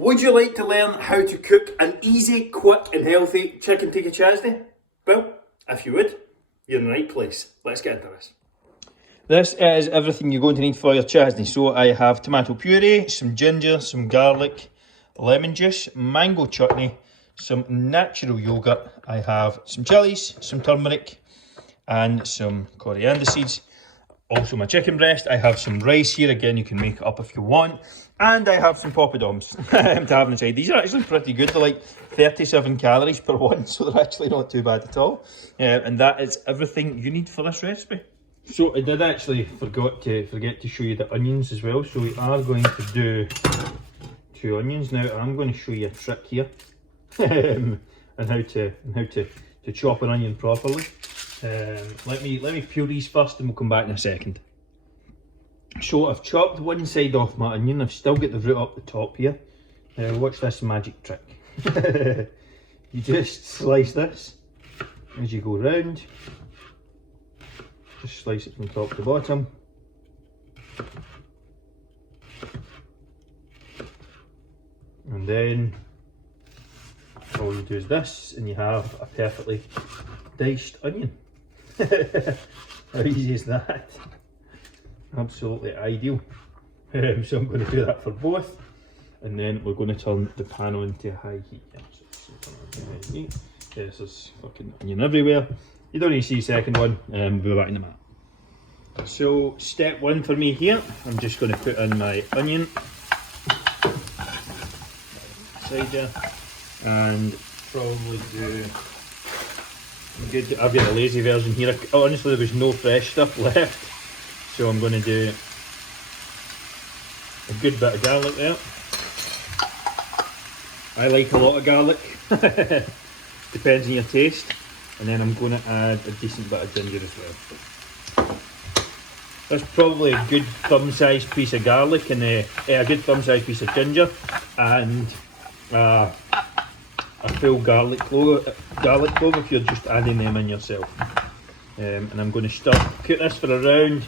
Would you like to learn how to cook an easy, quick and healthy chicken tikka chasni? Well, if you would, you're in the right place. Let's get into this. This is everything you're going to need for your chasni. So I have tomato puree, some ginger, some garlic, lemon juice, mango chutney, some natural yoghurt. I have some chilies, some turmeric and some coriander seeds. Also my chicken breast. I have some rice here. Again, you can make it up if you want. And I have some popadoms to have inside. These are actually pretty good. They're like 37 calories per one, so they're actually not too bad at all. And that is everything you need for this recipe. So I did actually forget to show you the onions as well. So we are going to do 2 onions now. I'm going to show you a trick here and how to chop an onion properly. Let me peel these first and we'll come back in a second. So I've chopped one side off my onion. I've still got the root up the top here. Watch this magic trick. You just slice this as you go round. Just slice it from top to bottom. And then all you do is this and you have a perfectly diced onion. How easy is that? Absolutely ideal. So I'm going to do that for both, and then we're going to turn the pan on to high heat. Yes, there's fucking onion everywhere. You don't need to see the second one. We'll be back in a minute. So step 1 for me here, I'm just going to put in my onion side there, and probably do. I've got a lazy version here. Honestly, there was no fresh stuff left. So I'm going to do a good bit of garlic there. I like a lot of garlic, depends on your taste. And then I'm going to add a decent bit of ginger as well. That's probably a good thumb-sized piece of garlic and a good thumb-sized piece of ginger and a full garlic clove if you're just adding them in yourself. And I'm going to cook this for around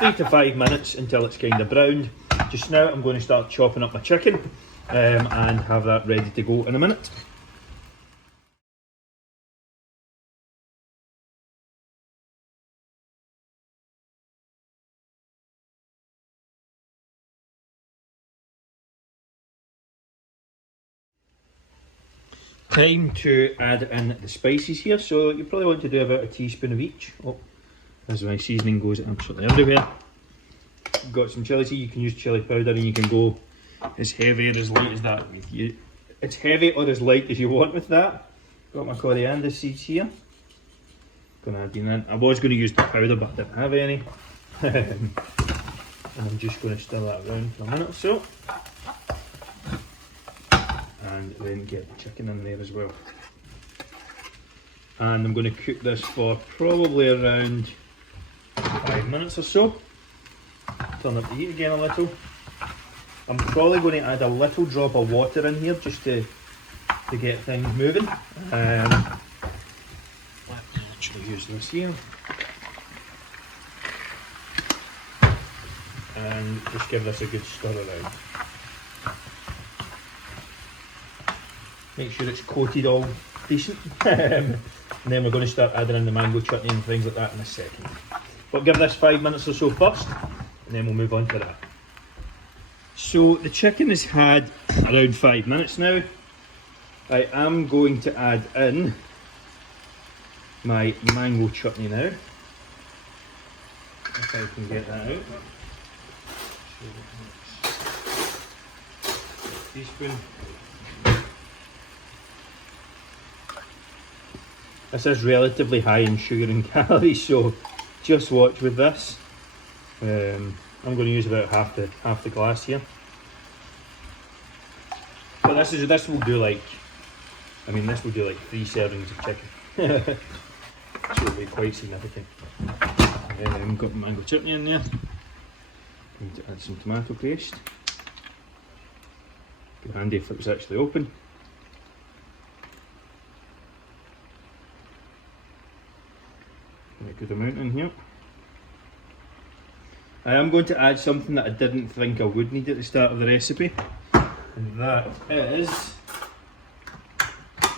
3 to 5 minutes until it's kind of browned. Just now I'm going to start chopping up my chicken and have that ready to go in a minute. Time to add in the spices here, so you probably want to do about a teaspoon of each. Oh, as my seasoning goes absolutely everywhere. Got some chilies here, you can use chili powder and you can go as heavy or as light as that. It's heavy or as light as you want with that. Got my coriander seeds here. Gonna add in. I was going to use the powder but I didn't have any. And I'm just going to stir that around for a minute or so. And then get the chicken in there as well. And I'm going to cook this for probably around 5 minutes or so. Turn up the heat again a little. I'm probably going to add a little drop of water in here just to get things moving. Let me actually use this here. And just give this a good stir around. Make sure it's coated all decent. And then we're going to start adding in the mango chutney and things like that in a second. But give this 5 minutes or so first, and then we'll move on to that. So the chicken has had around 5 minutes now. I am going to add in my mango chutney now. If I can get that out. Teaspoon. This is relatively high in sugar and calories, so just watch with this. I'm going to use about half the glass here. But this will do like 3 servings of chicken. So it'll be quite significant. Got the mango chutney in there. Going to add some tomato paste. Be handy if it was actually open. A good amount in here. I am going to add something that I didn't think I would need at the start of the recipe. And that is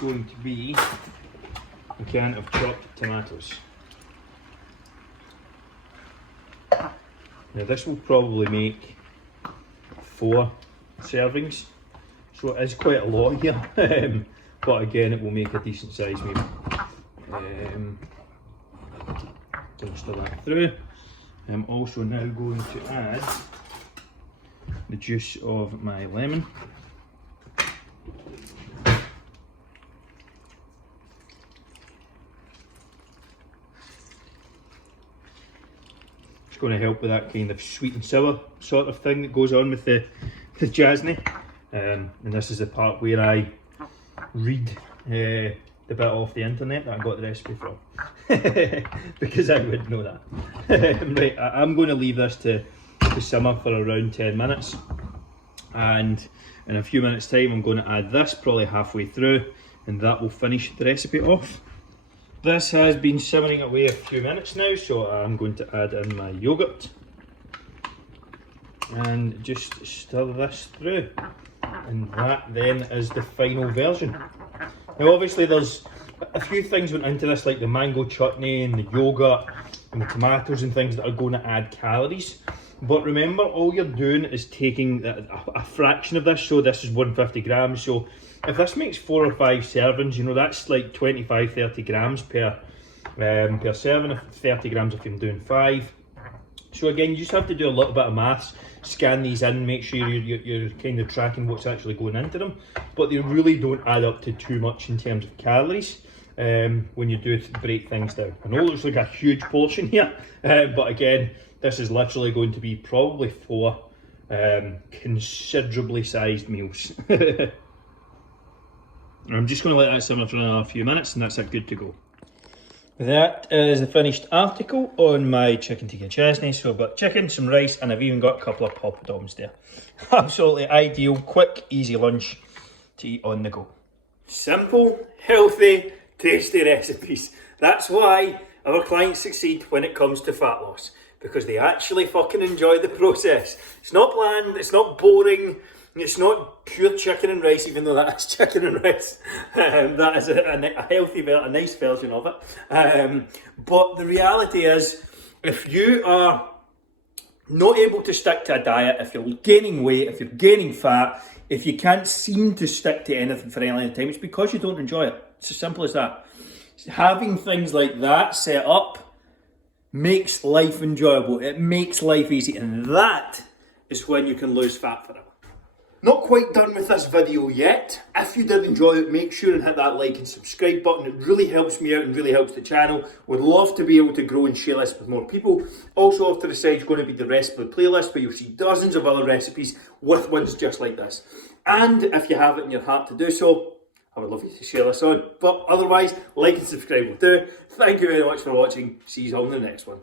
going to be a can of chopped tomatoes. Now this will probably make 4 servings, so it is quite a lot here, but again it will make a decent sized meal. Going to stir that through. I'm also now going to add the juice of my lemon. It's going to help with that kind of sweet and sour sort of thing that goes on with the chasni. And this is the part where I read the bit off the internet that I got the recipe from. Because I would know that. Right, I'm going to leave this to simmer for around 10 minutes. And in a few minutes time I'm going to add this probably halfway through, and that will finish the recipe off. This has been simmering away a few minutes now, so I'm going to add in my yoghurt and just stir this through, and that then is the final version. Now obviously there's a few things went into this, like the mango chutney and the yoghurt and the tomatoes and things that are going to add calories, but remember all you're doing is taking a fraction of this, so this is 150 grams, so if this makes 4 or 5 servings, you know, that's like 25-30 grams per serving, 30 grams if you're doing 5. So again, you just have to do a little bit of maths, scan these in, make sure you're kind of tracking what's actually going into them, but they really don't add up to too much in terms of calories when you do break things down. I know it looks like a huge portion here, but again, this is literally going to be probably 4 considerably sized meals. I'm just going to let that simmer for another few minutes, and that's it, good to go. That is the finished article on my chicken tikka chasni. So I've got chicken, some rice, and I've even got a couple of popadoms there. Absolutely ideal, quick, easy lunch to eat on the go. Simple, healthy, tasty recipes. That's why our clients succeed when it comes to fat loss, because they actually fucking enjoy the process. It's not bland, it's not boring, it's not pure chicken and rice, even though that is chicken and rice. That is a healthy, a nice version of it. But the reality is, if you are not able to stick to a diet, if you're gaining weight, if you're gaining fat, if you can't seem to stick to anything for any length of time, it's because you don't enjoy it. It's as simple as that. Having things like that set up makes life enjoyable. It makes life easy, and that is when you can lose fat forever. Not quite done with this video yet. If you did enjoy it, make sure and hit that like and subscribe button. It really helps me out and really helps the channel. Would love to be able to grow and share this with more people. Also off to the side is going to be the recipe playlist, where you'll see dozens of other recipes with ones just like this. And if you have it in your heart to do so, I would love you to share this on. But otherwise, like and subscribe will do. Thank you very much for watching. See you all in the next one.